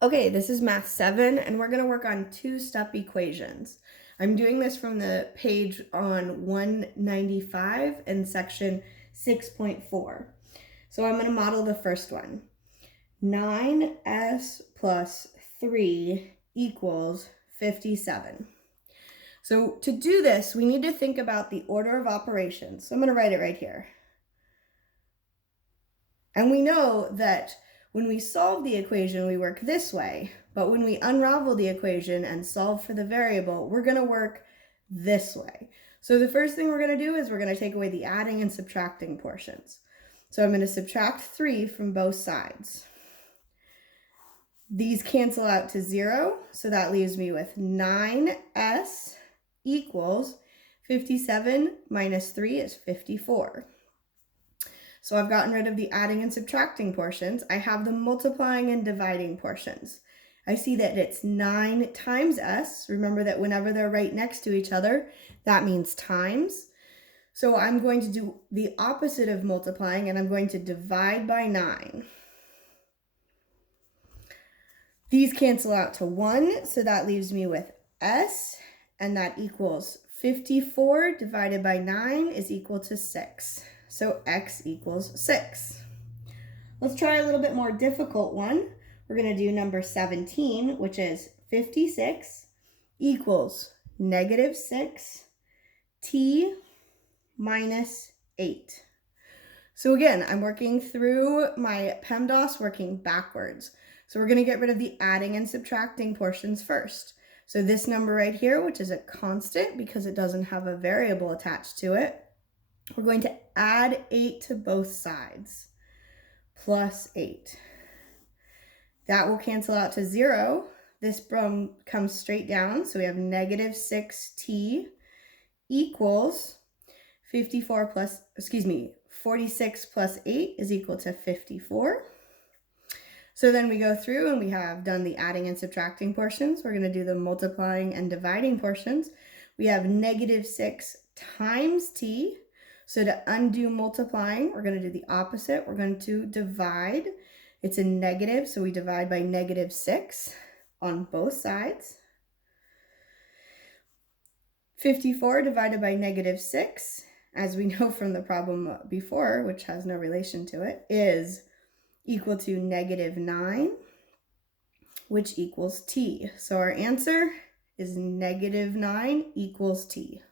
Okay, this is Math 7, and we're going to work on two-step equations. I'm doing this from the page on 195 in section 6.4. So I'm going to model the first one. 9s plus 3 equals 57. So to do this, we need to think about the order of operations. So I'm going to write it right here. And we know that when we solve the equation, we work this way, but when we unravel the equation and solve for the variable, we're going to work this way. So the first thing we're going to do is we're going to take away the adding and subtracting portions. So I'm going to subtract 3 from both sides. These cancel out to 0, so that leaves me with 9s equals 57 minus 3 is 54. So I've gotten rid of the adding and subtracting portions. I have the multiplying and dividing portions. I see that it's 9 times s. Remember that whenever they're right next to each other, that means times. So I'm going to do the opposite of multiplying, and I'm going to divide by 9. These cancel out to 1, so that leaves me with s, and that equals 54 divided by 9 is equal to 6. So x equals 6. Let's try a little bit more difficult one. We're going to do number 17, which is 56 equals negative 6 t minus 8. So again, I'm working through my PEMDAS working backwards. So we're going to get rid of the adding and subtracting portions first. So this number right here, which is a constant because it doesn't have a variable attached to it, we're going to add 8 to both sides, plus 8. That will cancel out to 0. This comes straight down, so we have negative 6t equals 46 plus 8 is equal to 54. So then we go through and we have done the adding and subtracting portions. We're going to do the multiplying and dividing portions. We have negative 6 times t. So to undo multiplying, we're going to do the opposite. We're going to divide. It's a negative, so we divide by negative 6 on both sides. 54 divided by negative 6, as we know from the problem before, which has no relation to it, is equal to negative 9, which equals t. So our answer is negative 9 equals t.